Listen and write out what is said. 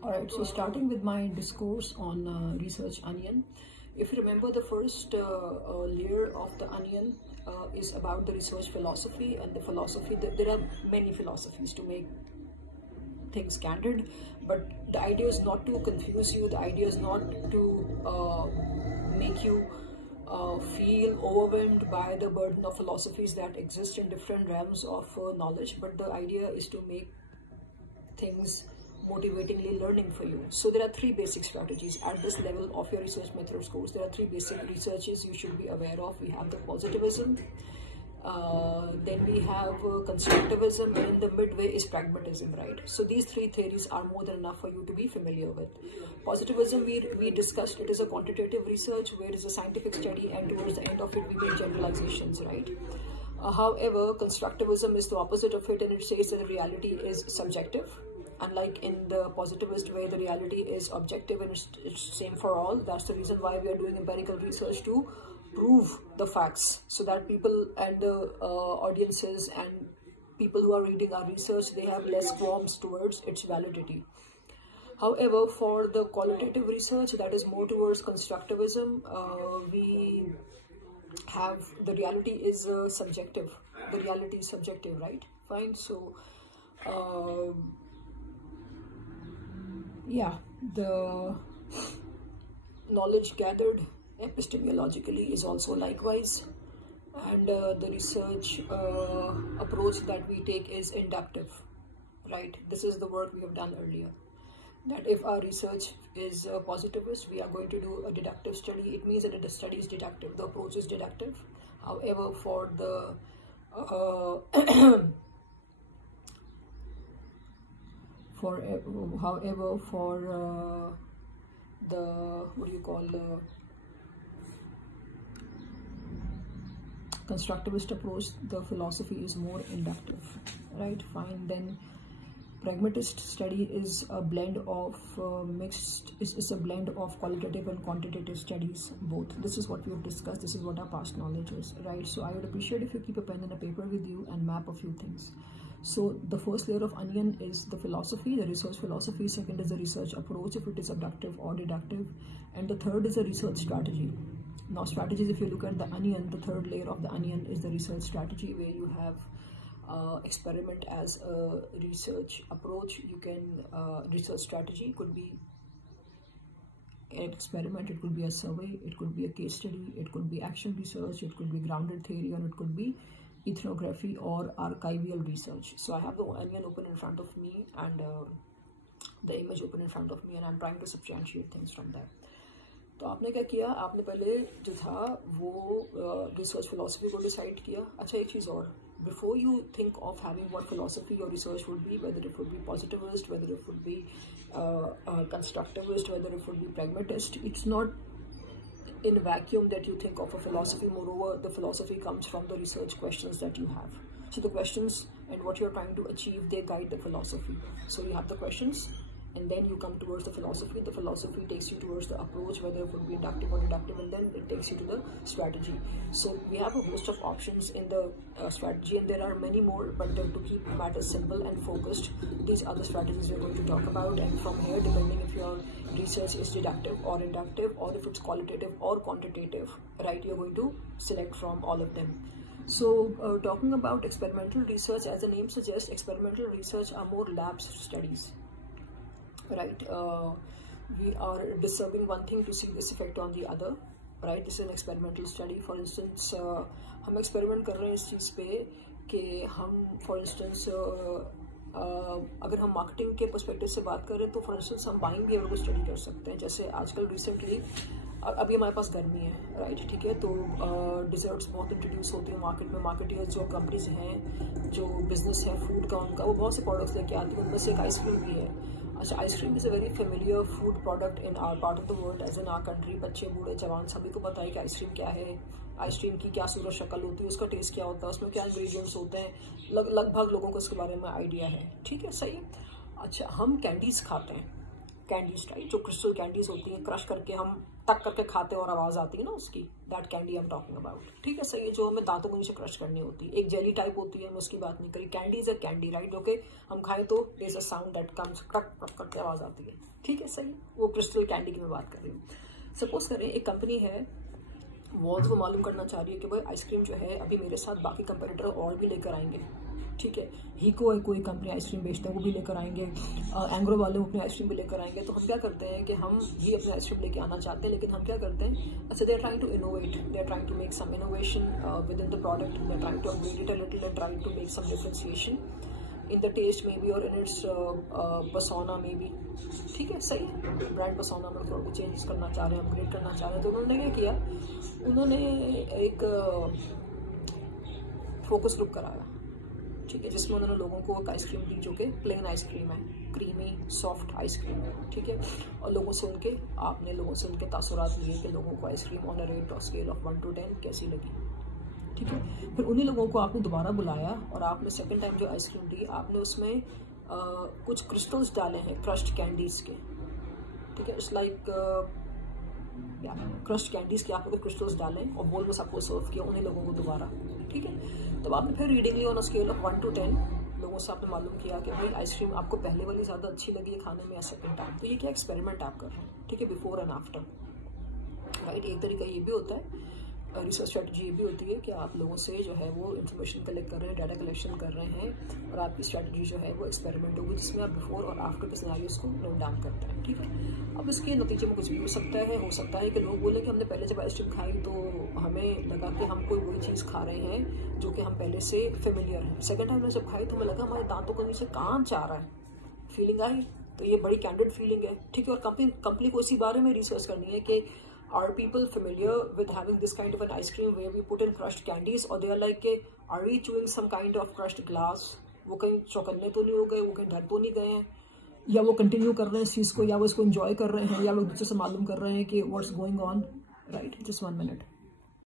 All right, so starting with my discourse on research onion. If you remember, the first layer of the onion is about the research philosophy, and the philosophy, there are many philosophies to make things candid, but the idea is not to confuse you, the idea is not to make you feel overwhelmed by the burden of philosophies that exist in different realms of knowledge, but the idea is to make things motivatingly learning for you. So there are three basic strategies at this level of your research methods course. There are three basic researches you should be aware of. We have the positivism, then we have constructivism, and in the midway is pragmatism, right? So these three theories are more than enough for you to be familiar with. Positivism, we discussed, it is a quantitative research where it is a scientific study, and towards the end of it we make generalizations, right? However, constructivism is the opposite of it, and it says that the reality is subjective. Unlike in the positivist way, the reality is objective and it's same for all. That's the reason why we are doing empirical research, to prove the facts, so that people and the audiences and people who are reading our research, they have less qualms towards its validity. However, for the qualitative research that is more towards constructivism, we have the reality is subjective. The reality is subjective, right? Fine. So yeah, the knowledge gathered epistemologically is also likewise, and the research approach that we take is inductive, right? This is the work we have done earlier, that if our research is positivist, we are going to do a deductive study. It means that the study is deductive, the approach is deductive. However, for the for the what do you call constructivist approach, the philosophy is more inductive, right? Fine. Then pragmatist study is a blend of is a blend of qualitative and quantitative studies, both. This is what we have discussed, this is what our past knowledge is, right? So I would appreciate if you keep a pen and a paper with you and map a few things. So the first layer of onion is the philosophy, the research philosophy. Second is the research approach, if it is abductive or deductive, and the third is the research strategy. Now strategies, if you look at the onion, the third layer of the onion is the research strategy, where you have experiment as a research approach. You can research strategy could be an experiment, it could be a survey, it could be a case study, it could be action research, it could be grounded theory, and it could be ethnography or archival research. So I have the onion open in front of me and the image open in front of me, and I'm trying to substantiate things from that. तो आपने क्या किया, आपने पहले जो था वो research philosophy को डिसाइड किया. अच्छा, एक चीज़ और, before you think of having what philosophy your research would be, whether it would be positivist, whether it would be constructivist, whether it would be pragmatist, it's not in a vacuum that you think of a philosophy. Moreover, the philosophy comes from the research questions that you have. So the questions and what you're trying to achieve, they guide the philosophy. So you have the questions, and then you come towards the philosophy. The philosophy takes you towards the approach, whether it would be inductive or deductive, and then it takes you to the strategy. So we have a host of options in the strategy, and there are many more, but to keep matters simple and focused, these are the strategies we're going to talk about. And from here, depending if your research is deductive or inductive, or if it's qualitative or quantitative, right, you're going to select from all of them. So talking about experimental research, as the name suggests, experimental research are more lab studies, right? We are disturbing one thing to see this effect on the other, right? This is an experimental study. For instance, हम experiment कर रहे हैं इस चीज़ पे कि हम, for instance, अगर हम marketing के perspective से बात करें तो for instance हम buying behavior को study कर सकते हैं. जैसे आजकल recently अभी हमारे पास गर्मी है, राइट, ठीक है, तो डिजर्ट्स बहुत इंट्रोड्यूस होती हैं मार्केट में. मार्केटर्स जो कंपनीज हैं, जो बिजनेस है फूड का उनका, वो बहुत से प्रोडक्ट्स लेके आती हैं. उनमें से एक आइसक्रीम भी है. अच्छा, ice cream is a very familiar food product in our part of the world, as in our country. बच्चे, बूढ़े, जवान सभी को पता है कि आइसक्रीम क्या है, आइसक्रीम की क्या सूरत शक्ल होती है, उसका टेस्ट क्या होता है, उसमें क्या इंग्रेडिएंट्स होते हैं. लगभग लोगों को इसके बारे में आइडिया है, ठीक है, सही. अच्छा, हम कैंडीज़ खाते हैं, कैंडीज, राइट, जो क्रिस्टल कैंडीज होती हैं, क्रश करके हम तक करके खाते और आवाज़ आती है ना उसकी, that candy I am talking about. ठीक है, सही है, जो हमें दांतों को नीचे क्रश करनी होती है। एक जेली टाइप होती है, मैं उसकी बात नहीं करी। Candy is a candy, right, जो कि हम खाएं तो there is a sound that comes, क्रक क्रक करके आवाज़ आती है। ठीक है, सही, वो क्रिस्टल कैंडी की मैं बात कर रही हूँ। सपोज करें एक कंपनी है, वॉल्स वो मालूम करना चाह रही है कि भाई आइसक्रीम जो है अभी मेरे साथ बाकी कंपेटिटर और भी लेकर आएंगे। ठीक है, हीको है कोई कंपनी आइसक्रीम बेचता है, वो भी लेकर आएंगे, एंग्रो वाले अपनी आइसक्रीम भी लेकर आएंगे। तो हम क्या करते हैं कि हम भी अपनी आइसक्रीम लेके आना चाहते हैं, लेकिन हम क्या करते हैं, अच्छा they are trying to innovate, they are trying to make some innovation with in the product, they are trying to upgrade it a little and trying to make some differentiation in the taste may be और in it's पसोना may be. ठीक है, सही है, brand पसोना में थोड़ा कुछ changes करना चाह रहे हैं, अपग्रेड करना चाह रहे हैं। तो उन्होंने क्या किया, उन्होंने एक फोकस ग्रुप कराया। ठीक है, जिसमें उन्होंने लोगों को एक आइसक्रीम दी जो कि प्लेन आइसक्रीम है, क्रीमी सॉफ्ट आइसक्रीम। ठीक है, और लोगों से उनके तासुरात लिए कि लोगों को आइसक्रीम ऑन अ रेट और स्केल ऑफ 1 to 10 कैसी लगी। ठीक है, फिर उन्हीं लोगों को आपने दोबारा बुलाया और आपने सेकंड टाइम जो आइसक्रीम दी, आपने उसमें कुछ क्रिस्टल्स डाले हैं क्रश्ड कैंडीज के। ठीक है, इट्स लाइक क्रश्ड कैंडीज के आपने क्रिस्टल्स डालें और बोल बस आपको सर्व किया उन्हीं लोगों को दोबारा। ठीक है, तब आपने फिर रीडिंग लिया ऑन स्केल ऑफ 1 to 10 लोगों से आपने मालूम किया कि भाई आइसक्रीम आपको पहले वाली ज़्यादा अच्छी लगी है खाने में या सेकंड टाइम। तो ये क्या एक्सपेरिमेंट आप कर रहे हैं। ठीक है, बिफोर एंड आफ्टर, राइट। एक तरीका ये भी होता है, रिसर्च स्ट्रेटजी ये भी होती है कि आप लोगों से जो है वो इन्फॉर्मेशन कलेक्ट कर रहे हैं, डाटा कलेक्शन कर रहे हैं, और आपकी स्ट्रेटजी जो है वो एक्सपेरिमेंट होगी जिसमें आप बिफोर और आफ्टर के सिनेरियोस को नोट डाउन करते हैं। ठीक है, अब इसके नतीजे में कुछ भी हो सकता है। हो सकता है कि लोग बोले कि हमने पहले जब आइसक्रीम खाई तो हमें लगा कि हम कोई वही चीज़ खा रहे हैं जो कि हम पहले से फेमिलियर हैं। सेकेंड टाइम में जब खाई तो हमें लगा हमारे दांतों को नीचे कांच आ रहा है, फीलिंग आई। तो ये बड़ी कैंडिड फीलिंग है। ठीक है, और कंपनी को इसी बारे में रिसर्च करनी है कि are people familiar with having this kind of an ice cream where we put in crushed candies, or they are like are we chewing some kind of crushed glass? वो कहीं चौकन्ने तो नहीं हो गए, वो कहीं डर तो नहीं गए हैं, या वो कंटिन्यू कर रहे हैं इस चीज़ को, या वो इसको एंजॉय कर रहे हैं, या वो दूसरे से मालूम कर रहे हैं कि what's going on, right. Just 1 minute।